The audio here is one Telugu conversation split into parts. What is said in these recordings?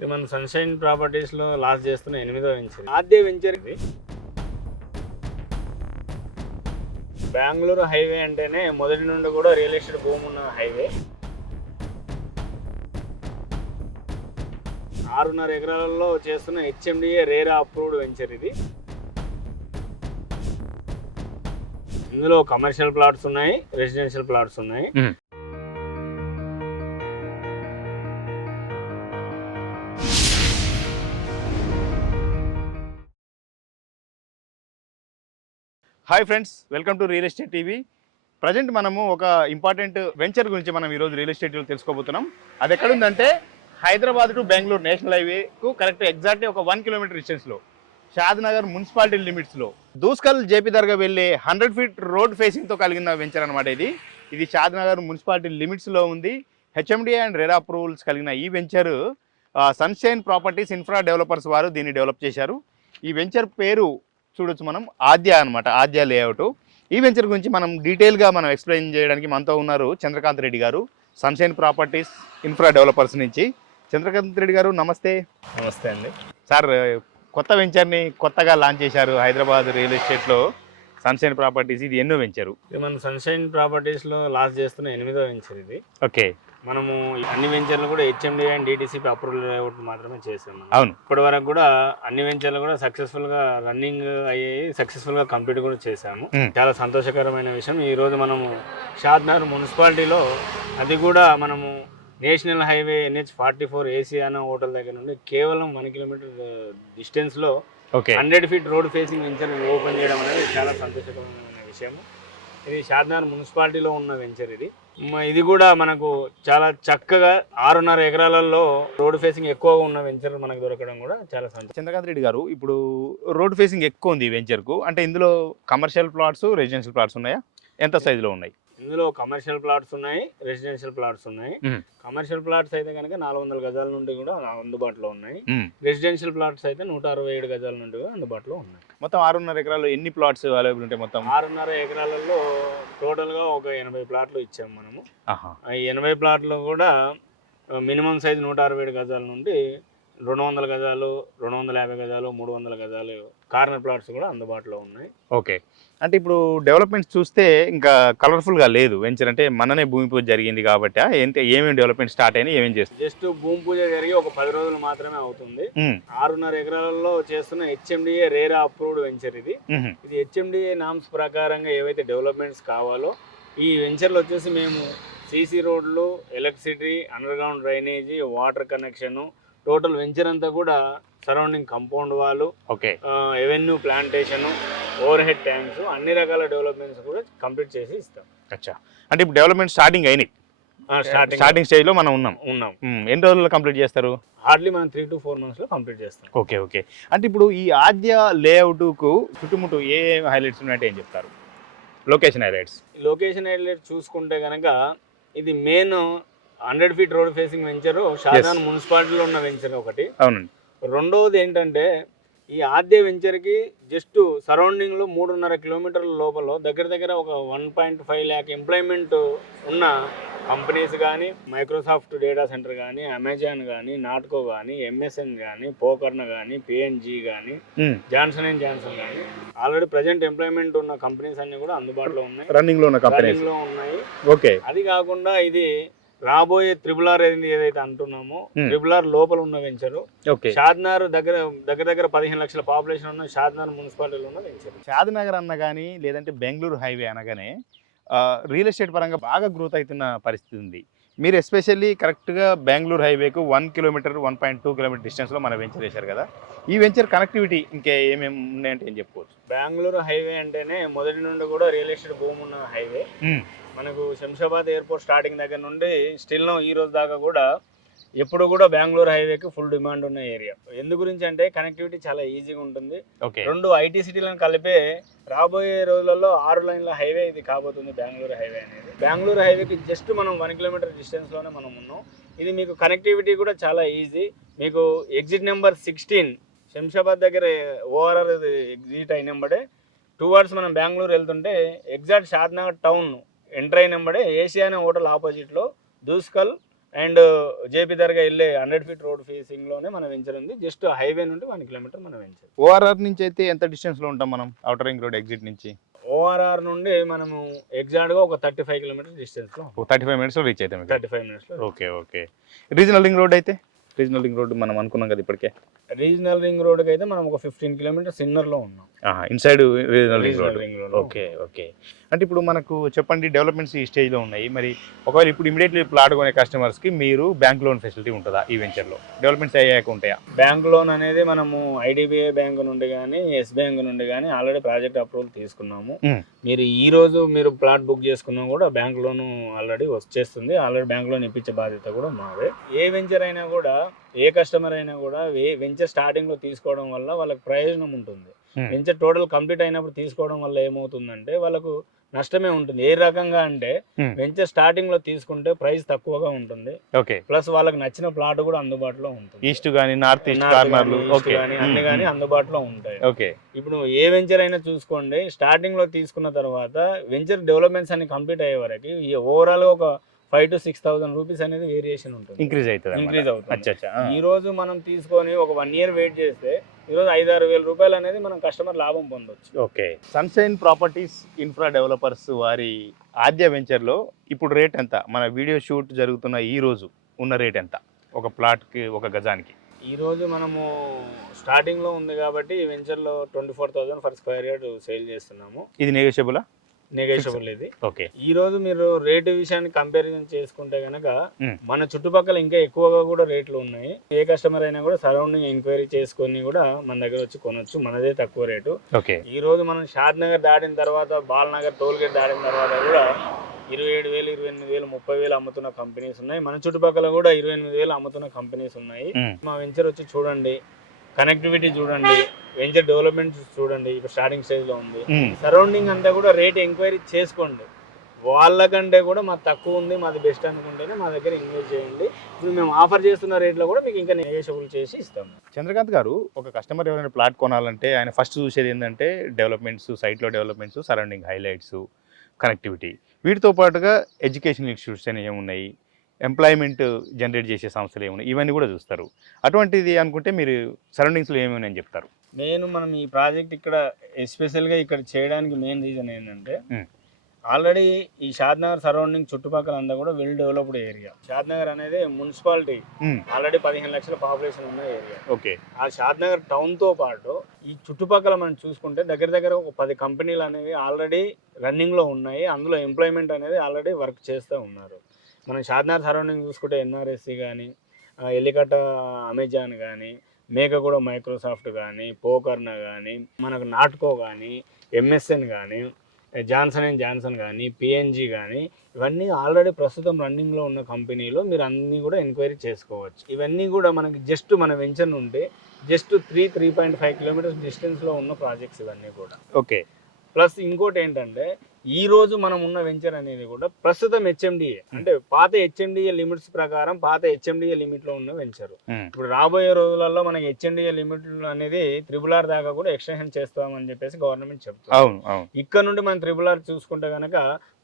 ఇది మన సన్షైన్ ప్రాపర్టీస్ లో లాస్ట్ చేస్తున్న 8వ వెంచర్. ఆద్య వెంచర్ ఇది. బెంగళూరు హైవే అంటేనే మొదటి నుండి కూడా రియల్ ఎస్టేట్ భూమి ఉన్న హైవే. 6.5 ఎకరాలలో చేస్తున్న హెచ్ఎండిఏ రేరా అప్రూవ్డ్ వెంచర్ ఇది. ఇందులో కమర్షియల్ ప్లాట్స్ ఉన్నాయి, రెసిడెన్షియల్ ప్లాట్స్ ఉన్నాయి. Hi friends, welcome to real estate TV. Present మనము ఒక ఇంపార్టెంట్ వెంచర్ గురించి మనం ఈరోజు రియల్ ఎస్టేట్లో తెలుసుకోబోతున్నాం. అది ఎక్కడుందంటే హైదరాబాద్ టు బెంగళూరు నేషనల్ హైవేకు కరెక్ట్ ఎగ్జాక్ట్లీ ఒక 1 కిలోమీటర్ డిస్టెన్స్లో షాద్నగర్ మున్సిపాలిటీ లిమిట్స్లో దూస్కల్ జేపీ దర్గా వెళ్ళే 100 ఫీట్ రోడ్ ఫేసింగ్తో కలిగిన వెంచర్ అనమాట. ఇది షాద్నగర్ మున్సిపాలిటీ లిమిట్స్లో ఉంది. హెచ్ఎండిఏ అండ్ రెరా అప్రూవల్స్ కలిగిన ఈ venture sunshine properties infra developers వారు దీన్ని డెవలప్ చేశారు. ఈ వెంచర్ పేరు చూడొచ్చు మనం, ఆద్య అనమాట, ఆద్య లేఅవుట్. ఈ వెంచర్ గురించి మనం డీటెయిల్గా మనం ఎక్స్ప్లెయిన్ చేయడానికి మనతో ఉన్నారు చంద్రకాంత్ రెడ్డి గారు, సన్షైన్ ప్రాపర్టీస్ ఇన్ఫ్రా డెవలపర్స్ నుంచి. చంద్రకాంత్ రెడ్డి గారు నమస్తే. నమస్తే అండి సార్. కొత్త వెంచర్ని కొత్తగా లాంచ్ చేశారు హైదరాబాద్ రియల్ ఎస్టేట్లో, సన్షైన్ ప్రాపర్టీస్. ఇది ఎన్నో వెంచరు? ఇది మన సన్షైన్ ప్రాపర్టీస్ లో లాస్ట్ చేస్తున్న 8వ వెంచర్ ఇది. ఓకే. మనము అన్ని వెంచర్లు కూడా HMDA and DTCP approval layout మాత్రమే చేసాము. అవును. ఇప్పటి వరకు కూడా అన్ని వెంచర్లు కూడా సక్సెస్ఫుల్ గా రన్నింగ్ అయ్యాయి, సక్సెస్ఫుల్ గా కంప్లీట్ కూడా చేశాము. చాలా సంతోషకరమైన విషయం. ఈ రోజు మనము షాద్నగర్ మున్సిపాలిటీలో, అది కూడా మనము నేషనల్ హైవే NH44 ఏసియానా హోటల్ దగ్గర నుండి కేవలం 1 కిలోమీటర్ డిస్టెన్స్ లో 100 feet road facing venture open చేయడం అనేది చాలా సంతోషకరమైన విషయం. ఇది షాద్నగర్ మున్సిపాలిటీలో ఉన్న వెంచర్ ఇది. ఇది కూడా మనకు చాలా చక్కగా 6.5 ఎకరాలలో రోడ్ ఫేసింగ్ ఎక్కువగా ఉన్న వెంచర్ మనకు దొరకడం కూడా చాలా సంతోషం. చంద్రకాంత్ రెడ్డి గారు, ఇప్పుడు రోడ్ ఫేసింగ్ ఎక్కువ ఉంది ఈ వెంచర్కు, అంటే ఇందులో కమర్షియల్ ప్లాట్స్, రెసిడెన్షియల్ ప్లాట్స్ ఉన్నాయా? ఎంత సైజులో ఉన్నాయి? ఇందులో కమర్షియల్ ప్లాట్స్ ఉన్నాయి, రెసిడెన్షియల్ ప్లాట్స్ ఉన్నాయి. కమర్షియల్ ప్లాట్స్ అయితే కనుక 400 గజాల నుండి కూడా అందుబాటులో ఉన్నాయి. రెసిడెన్షియల్ ప్లాట్స్ అయితే 167 గజాల నుండి కూడా అందుబాటులో ఉన్నాయి. మొత్తం 6.5 ఎకరాలు ఎన్ని ప్లాట్స్ అవైలబుల్ ఉంటాయి? మొత్తం 6.5 ఎకరాలలో టోటల్ గా ఒక 80 ప్లాట్లు ఇచ్చాము మనము. ఈ 80 ప్లాట్లు కూడా మినిమం సైజ్ 167 గజాల నుండి 200 గజాలు, 250 గజాలు, 300 గజాలు కార్నర్ ప్లాట్స్ కూడా అందుబాటులో ఉన్నాయి. ఓకే. అంటే ఇప్పుడు డెవలప్మెంట్స్ చూస్తే ఇంకా కలర్ఫుల్గా లేదు వెంచర్, అంటే మననే భూమి పూజ జరిగింది కాబట్టి ఏమేమి డెవలప్మెంట్ స్టార్ట్ అయినా ఏమేమి చేస్తుంది? జస్ట్ భూమి పూజ జరిగి ఒక 10 రోజులు మాత్రమే అవుతుంది. 6.5 ఎకరాలలో చేస్తున్న హెచ్ఎండిఏ రేరా అప్రూవ్డ్ వెంచర్ ఇది. ఇది హెచ్ఎండిఏ నామ్స్ ప్రకారంగా ఏవైతే డెవలప్మెంట్స్ కావాలో ఈ వెంచర్లో వచ్చేసి మేము సీసీ రోడ్లు, electricity, under ground drainage, water connection, total venture అంతా కూడా సరౌండింగ్ కంపౌండ్ వాళ్ళు, avenue plantation, over head tanks, అన్ని రకాల డెవలప్మెంట్స్ కూడా కంప్లీట్ చేసి ఇస్తాం. అచ్చా. అంటే ఇప్పుడు డెవలప్మెంట్ స్టార్టింగ్ అయినాయి, స్టార్టింగ్ స్టేజ్ లో మనం ఉన్నాం. ఎన్ని రోజుల్లో కంప్లీట్ చేస్తారు? హార్డ్లీ మనం 3 to 4 months లో కంప్లీట్ చేస్తాం. ఓకే. ఓకే. అంటే ఇప్పుడు ఈ ఆద్య లేఅవుట్ కు చుట్టుముట్టు ఏ హైలైట్స్ ఉన్నాయంటే ఏం చెప్తారు? Location highlights. లొకేషన్ హైలైట్స్ చూసుకుంటే కనుక ఇది main 100 feet road facing venture, Shadnagar మున్సిపాలిటీలో ఉన్న వెంచర్ ఒకటి. అవునండి. రెండవది ఏంటంటే ఈ ఆద్య వెంచర్కి జస్ట్ సరౌండింగ్లో 3.5 కిలోమీటర్ల లోపల దగ్గర ఒక 1.5 lakh ఎంప్లాయ్మెంట్ ఉన్న కంపెనీస్ కానీ, మైక్రోసాఫ్ట్ డేటా సెంటర్ కానీ, అమెజాన్ కానీ, నాట్కో కానీ, MSN కానీ, పోకర్న కానీ, PNG కానీ, జాన్సన్ అండ్ జాన్సన్ కానీ, ఆల్రెడీ ప్రజెంట్ ఎంప్లాయ్మెంట్ ఉన్న కంపెనీస్ అన్ని కూడా అందుబాటులో ఉన్నాయి, రన్నింగ్ లో ఉన్నాయి. ఓకే. అది కాకుండా ఇది రాబోయే RRR ఏదైతే అంటున్నామో RRR లోపల ఉన్న వెంచరు. షాద్నగర్ దగ్గర 15 లక్షల పాపులేషన్ ఉన్న షాద్నగర్ మున్సిపాలిటీలో ఉన్న వెంచర్. షాద్నగర్ అన్న కానీ లేదంటే బెంగళూరు హైవే అనగానే రియల్ ఎస్టేట్ పరంగా బాగా గ్రోత్ అవుతున్న పరిస్థితి ఉంది. మీరు ఎస్పెషల్లీ కరెక్ట్గా బెంగళూరు హైవేకు 1 కిలోమీటర్ 1.2 కిలోమీటర్ డిస్టెన్స్లో మన వెంచర్ వేశారు కదా. ఈ వెంచర్ కనెక్టివిటీ ఇంకా ఏమేమి ఉన్నాయంటే ఏం చెప్పుకోవచ్చు? బెంగళూరు హైవే అంటేనే మొదటి నుండి కూడా రియల్ ఎస్టేట్ భూమి ఉన్న హైవే. మనకు శంషాబాద్ ఎయిర్పోర్ట్ స్టార్టింగ్ దగ్గర నుండి స్టిల్ ఈ రోజు దాకా కూడా ఎప్పుడు కూడా బెంగళూరు హైవేకి ఫుల్ డిమాండ్ ఉన్న ఏరియా. ఎందు గురించి అంటే కనెక్టివిటీ చాలా ఈజీగా ఉంటుంది. 2 IT సిటీలను కలిపే రాబోయే రోజులలో 6 లైన్ల హైవే ఇది కాబోతుంది బెంగళూరు హైవే అనేది. బెంగళూరు హైవేకి జస్ట్ మనం 1 కిలోమీటర్ డిస్టెన్స్లోనే మనం ఉన్నాం. ఇది మీకు కనెక్టివిటీ కూడా చాలా ఈజీ. మీకు ఎగ్జిట్ నెంబర్ 16 శంషాబాద్ దగ్గర ORR ఎగ్జిట్ అయినంబడే టువర్డ్స్ మనం బెంగళూరు వెళ్తుంటే ఎగ్జాక్ట్ షాద్నగర్ టౌన్ ఎంటర్ అయినంబడే ఏసియానా హోటల్ ఆపోజిట్లో దూస్కల్ అండ్ జేపీ దర్గా వెళ్ళే 100 ఫీట్ రోడ్ ఫేసింగ్ లోనే మన వెంచర్ ఉంది. జస్ట్ హైవే నుండి 1 కిలోమీటర్ మన వెంచర్. ఓఆర్ఆర్ నుంచి అయితే ఎంత డిస్టెన్స్ లో ఉంటాం మనం అవుటర్ రింగ్ రోడ్ ఎగ్జిట్ నుంచి? ఓఆర్ఆర్ నుండి మనము ఎగ్జాక్ట్ గా ఒక 35 కిలోమీటర్ డిస్టెన్స్ లో 35 మినిట్స్ లో రీచ్ అవుతాం. 35 మినిట్స్ లో. Okay okay. Regional ring road అయితే? రీజనల్ రింగ్ రోడ్ మనం అనుకున్నాం కదా ఇప్పటికే. రీజనల్ రింగ్ రోడ్ కి అయితే మనం ఒక 15 కిలోమీటర్స్ ఇన్నర్ లో ఉన్నాం. Inside regional ring ring road. Okay okay. అంటే ఇప్పుడు మనకు చెప్పండి, డెవలప్మెంట్స్ ఈ స్టేజ్ లో ఉన్నాయి. మరి ఒకవేళ ఇప్పుడు ఇమీడియట్లీ ప్లాట్ కొనే కస్టమర్స్ కి మీరు బ్యాంక్ లోన్ ఫెసిలిటీ ఉంటుందా ఈ వెంచర్ లో? డెవలప్మెంట్స్ అయ్యాక ఉంటాయా? బ్యాంక్ లోన్ అనేది మనము ఐడిబిఐ బ్యాంక్ నుండి కానీ ఎస్ బ్యాంక్ నుండి కానీ ఆల్రెడీ ప్రాజెక్ట్ అప్రూవల్ తీసుకున్నాము. మీరు ఈ రోజు మీరు ప్లాట్ బుక్ చేసుకున్నా కూడా బ్యాంక్ లోన్ ఆల్రెడీ వచ్చేస్తుంది. ఆల్రెడీ బ్యాంక్ లోన్ ఇప్పించే బాధ్యత కూడా మాదే. ఏ వెంచర్ అయినా కూడా, ఏ కస్టమర్ అయినా కూడా వెంచర్ స్టార్టింగ్ లో తీసుకోవడం వల్ల వాళ్ళకి ప్రయోజనం ఉంటుంది. వెంచర్ టోటల్ కంప్లీట్ అయినప్పుడు తీసుకోవడం వల్ల ఏమవుతుందంటే వాళ్ళకు నష్టమే ఉంటుంది. ఏ రకంగా అంటే వెంచర్ స్టార్టింగ్ లో తీసుకుంటే ప్రైస్ తక్కువగా ఉంటుంది. ఓకే. ప్లస్ వాళ్ళకి నచ్చిన ప్లాట్ కూడా అందుబాటులో ఉంటుంది. ఈస్ట్ గానీ నార్త్ ఈస్ట్ కార్నర్లు అన్ని కానీ అందుబాటులో ఉంటాయి. ఓకే. ఇప్పుడు ఏ వెంచర్ అయినా చూసుకోండి, స్టార్టింగ్ లో తీసుకున్న తర్వాత వెంచర్ డెవలప్మెంట్స్ అన్ని కంప్లీట్ అయ్యే వరకు ఓవరాల్ గా ఒక 5,000 to 6,000 రూపీస్ అనేది వేరియేషన్ ఉంటుంది, ఇంక్రీజ్ అవుతుంది. ఈ రోజు మనం తీసుకొని ఒక 1 year వెయిట్ చేస్తే ఈ రోజు 5-6 వేల రూపాయలు అనేది మనం కస్టమర్ లాభం పొందొచ్చు. Okay. Sunshine properties infra developers వారి ఆద్య వెంచర్లో ఇప్పుడు రేట్ ఎంత? మన వీడియో షూట్ జరుగుతున్న ఈ రోజు ఉన్న రేట్ ఎంత ఒక ప్లాట్కి, ఒక గజానికి? ఈ రోజు మనము స్టార్టింగ్ లో ఉంది కాబట్టి ఈ వెంచర్ లో 24,000 ఫర్ స్క్వేర్ యార్డ్ సేల్ చేస్తున్నాము. ఇది నెగోషియబులా? నెగోషియబుల్ ఇది. ఓకే. ఈ రోజు మీరు రేటు విషయాన్ని కంపారిజన్ చేసుకుంటే గనక మన చుట్టుపక్కల ఇంకా ఎక్కువగా కూడా రేట్లు ఉన్నాయి. ఏ కస్టమర్ అయినా కూడా సరౌండింగ్ ఎంక్వైరీ చేసుకొని కూడా మన దగ్గర వచ్చి కొనొచ్చు. మనదే తక్కువ రేటు. ఓకే. ఈ రోజు మనం షాద్ నగర్ దాటిన తర్వాత, బాలనగర్ టోల్ గేట్ దాటిన తర్వాత కూడా 27,000, 28,000, 30,000 అమ్ముతున్న కంపెనీస్ ఉన్నాయి. మన చుట్టుపక్కల కూడా 28,000 అమ్ముతున్న కంపెనీస్ ఉన్నాయి. మా వెంచర్ వచ్చి చూడండి, కనెక్టివిటీ చూడండి, వెంచర్ డెవలప్మెంట్ చూడండి. ఇప్పుడు స్టార్టింగ్ స్టేజ్ లో ఉంది. సరౌండింగ్ అంతా కూడా రేట్ ఎంక్వైరీ చేసుకోండి. వాళ్ళకంటే కూడా మాకు తక్కువ ఉంది, మాది బెస్ట్ అనుకుంటేనే మా దగ్గర ఇన్వెస్ట్ చేయండి. ఇప్పుడు మేము ఆఫర్ చేస్తున్న రేట్లో కూడా మీకు ఇంకా నెగోషియబుల్ చేసి ఇస్తాము. చంద్రకాంత్ గారు, ఒక కస్టమర్ ఎవరైనా ప్లాట్ కొనాలంటే ఆయన ఫస్ట్ చూసేది ఏంటంటే డెవలప్మెంట్స్, సైట్లో డెవలప్మెంట్స్, సరౌండింగ్ హైలైట్స్, కనెక్టివిటీ. వీటితో పాటుగా ఎడ్యుకేషనల్ ఇన్స్టిట్యూట్స్ అనేవి ఏమున్నాయి, ఎంప్లాయ్మెంట్ జనరేట్ చేసే సంస్థలు ఏమున్నాయి, ఇవన్నీ కూడా చూస్తారు. అటువంటిది అనుకుంటే మీరు సరౌండింగ్స్లో ఏమేమి చెప్తారు? మనం ఈ ప్రాజెక్ట్ ఇక్కడ ఎస్పెషల్గా ఇక్కడ చేయడానికి మెయిన్ రీజన్ ఏంటంటే ఆల్రెడీ ఈ షాద్ నగర్ సరౌండింగ్ చుట్టుపక్కల అంతా కూడా వెల్ డెవలప్డ్ ఏరియా. షాద్ నగర్ అనేది మున్సిపాలిటీ, ఆల్రెడీ 15 లక్షల పాపులేషన్ ఉన్న ఏరియా. ఓకే. ఆ షాద్ నగర్ టౌన్ తో పాటు ఈ చుట్టుపక్కల మనం చూసుకుంటే దగ్గర ఒక 10 కంపెనీలు అనేవి ఆల్రెడీ రన్నింగ్ లో ఉన్నాయి. అందులో ఎంప్లాయ్మెంట్ అనేది ఆల్రెడీ వర్క్ చేస్తూ ఉన్నారు. మనం షాద్ నగర్ సరౌండింగ్ చూసుకుంటే ఎన్ఆర్ఎస్సి కానీ, ఎలికట అమెజాన్ కానీ, మేకగూడ మైక్రోసాఫ్ట్ కానీ, పోకర్నా కానీ, మనకు నాట్కో కానీ, ఎంఎస్ఎన్ కానీ, జాన్సన్ కానీ, పిఎన్జీ కానీ, ఇవన్నీ ఆల్రెడీ ప్రస్తుతం రన్నింగ్లో ఉన్న కంపెనీలు. మీరు అన్నీ కూడా ఎంక్వైరీ చేసుకోవచ్చు. ఇవన్నీ కూడా మనకి జస్ట్ మన వెంచర్ నుండి జస్ట్ 3.5 కిలోమీటర్స్ డిస్టెన్స్లో ఉన్న ప్రాజెక్ట్స్ ఇవన్నీ కూడా. ఓకే. ప్లస్ ఇంకోటి ఏంటంటే ఈ రోజు మనం ఉన్న వెంచర్ అనేది కూడా ప్రస్తుతం హెచ్ఎండిఏ అంటే పాత హెచ్ఎండిఏ లిమిట్స్ ప్రకారం పాత హెచ్ఎండిఏ లిమిట్ లో ఉన్న వెంచర్. ఇప్పుడు రాబోయే రోజులలో మనకి హెచ్ఎండిఏ లిమిట్ అనేది RRR దాకా కూడా ఎక్స్టెన్షన్ చేస్తామని చెప్పేసి గవర్నమెంట్ చెప్తుంది. ఇక్కడ నుండి మనం RRR చూసుకుంటే కనుక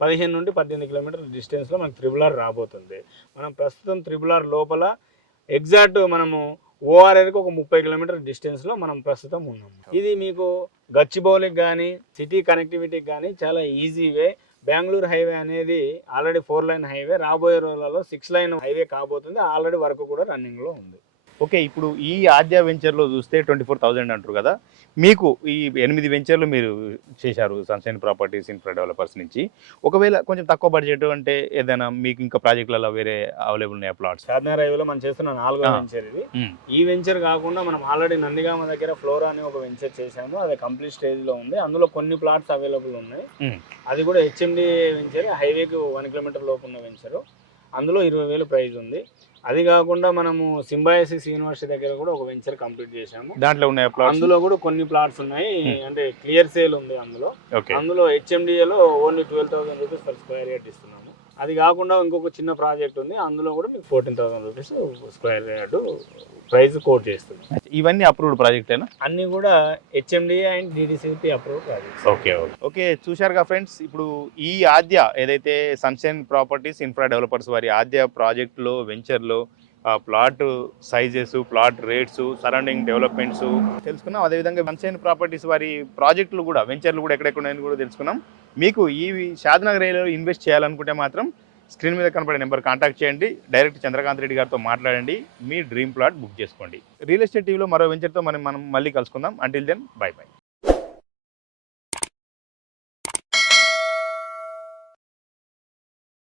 15 నుండి 18 కిలోమీటర్ల డిస్టెన్స్ లో మనకి RRR రాబోతుంది. మనం ప్రస్తుతం RRR లోపల ఎగ్జాక్ట్ మనము ఓఆర్ఆర్కి ఒక 30 కిలోమీటర్ డిస్టెన్స్ లో మనం ప్రస్తుతం ఉన్నాము. ఇది మీకు గచ్చిబౌలికి కానీ, సిటీ కనెక్టివిటీకి కానీ చాలా ఈజీ వే. బెంగళూరు హైవే అనేది ఆల్రెడీ 4 లైన్ హైవే, రాబోయే రోజులలో 6 లైన్ హైవే కాబోతుంది. ఆల్రెడీ వర్క్ కూడా రన్నింగ్ లో ఉంది. ఓకే. ఇప్పుడు ఈ ఆద్య వెంచర్లో చూస్తే 24,000 అంటారు కదా, మీకు ఈ 8 వెంచర్లు మీరు చేశారు సన్షైన్ ప్రాపర్టీస్ ఇన్ఫ్రా డెవలపర్స్ నుంచి. ఒకవేళ కొంచెం తక్కువ బడ్జెట్ అంటే ఏదైనా మీకు ఇంకా ప్రాజెక్టులలో వేరే అవైలబుల్ ఉన్నాయా ప్లాట్స్? షాద్ నగర్ హైవేలో మనం చేస్తున్న 4వ వెంచర్ ఇది. ఈ వెంచర్ కాకుండా మనం ఆల్రెడీ నందిగామ దగ్గర ఫ్లోరా అని ఒక వెంచర్ చేశాము. అది కంప్లీట్ స్టేజ్ లో ఉంది. అందులో కొన్ని ప్లాట్స్ అవైలబుల్ ఉన్నాయి. అది కూడా హెచ్ఎండి వెంచర్, హైవేకి 1 కిలోమీటర్ లోపు ఉన్న వెంచర్. అందులో 20,000 ప్రైస్ ఉంది. అది కాకుండా మనము సింబాయసిస్ యూనివర్సిటీ దగ్గర కూడా ఒక వెంచర్ కంప్లీట్ చేశాము. దాంట్లో ఉన్నాయి ప్లాట్స్, అందులో కూడా కొన్ని ప్లాట్స్ ఉన్నాయి. అంటే క్లియర్ సేల్ ఉంది అందులో. అందులో హెచ్ఎండిఏలో only 12,000 rupees per square yard ఇస్తున్నాము. అది కాకుండా ఇంకొక చిన్న ప్రాజెక్ట్ ఉంది, అందులో కూడా మీకు 14,000 rupees square yard price coat చేస్తుంది. ఇవన్నీ అప్రూవ్డ్ ప్రాజెక్టేనా? అన్నీ కూడా HMDA and DDCP approve projects. Okay చూశారుగా ఫ్రెండ్స్, ఇప్పుడు ఈ ఆద్య ఏదైతే సన్షైన్ ప్రాపర్టీస్ ఇన్ఫ్రా డెవలపర్స్ వారి ఆద్య ప్రాజెక్టులో వెంచర్లో plot sizes, plot rates, surrounding developments తెలుసుకున్నాం. అదేవిధంగా సన్షైన్ ప్రాపర్టీస్ వారి ప్రాజెక్టులు కూడా వెంచర్లు కూడా ఎక్కడెక్కడ ఉన్నాయని కూడా తెలుసుకున్నాం. మీకు ఈ షాద్నగర్ ఏరియాలో ఇన్వెస్ట్ చేయాలనుకుంటే మాత్రం స్క్రీన్ మీద కనపడే నెంబర్ కాంటాక్ట్ చేయండి, డైరెక్ట్ చంద్రకాంత్ రెడ్డి గారితో మాట్లాడండి, మీ డ్రీమ్ ప్లాట్ బుక్ చేసుకోండి. రియల్ ఎస్టేట్ టీవీలో మరో వెంచర్తో మనం మళ్ళీ కలుసుకుందాం. Until then bye by.